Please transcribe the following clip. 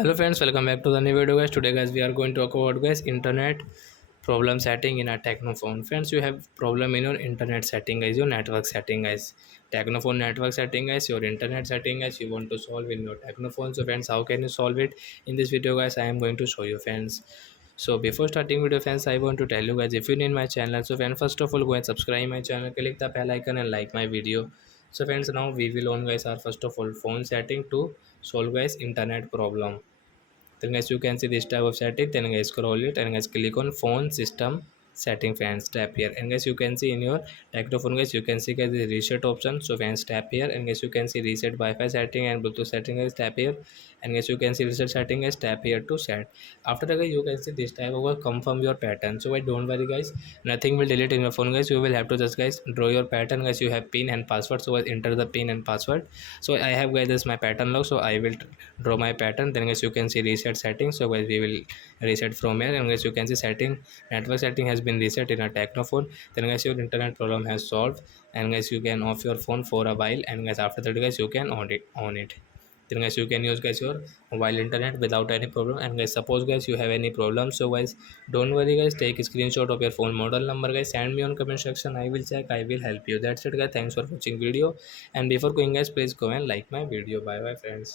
Hello friends, welcome back to the new video guys. Today guys we are going to talk about guys internet problem setting in a technophone. Friends, you have problem in your internet setting guys, your network setting guys, technophone network setting guys, your internet setting guys, you want to solve in your technophone. So friends, how can you solve it? In this video guys I am going to show you friends. So before starting video friends, I want to tell you guys, if you need my channel, so friends, first of all go and subscribe my channel, click the bell icon and like my video. So friends, now we will on guys our first of all phone setting to solve guys internet problem. Then guys you can see this type of setting, then guys scroll it and guys click on phone system setting friends, tap here, and guys you can see in your tactophone guys you can see guys the reset option. So friends, tap here and guys you can see reset wi-fi setting and bluetooth setting guys, tap here, and guys you can see reset setting guys, tap here to set. After that guys you can see this type of confirm your pattern. So guys don't worry guys, nothing will delete in your phone guys, you will have to just guys draw your pattern guys. You have pin and password, so guys enter the pin and password. So I have guys this my pattern log, so I will draw my pattern. Then guys you can see reset setting, so guys we will reset from here, and guys you can see setting, network setting has been reset in a technophone. Then guys your internet problem has solved, and guys you can off your phone for a while, and guys after that guys you can on it. Then guys you can use guys your mobile internet without any problem. And guys suppose guys you have any problem, so guys don't worry guys, take a screenshot of your phone model number guys, send me on comment section, I will check, I will help you. That's it guys, thanks for watching video. And before going guys, please go and like my video. Bye bye friends.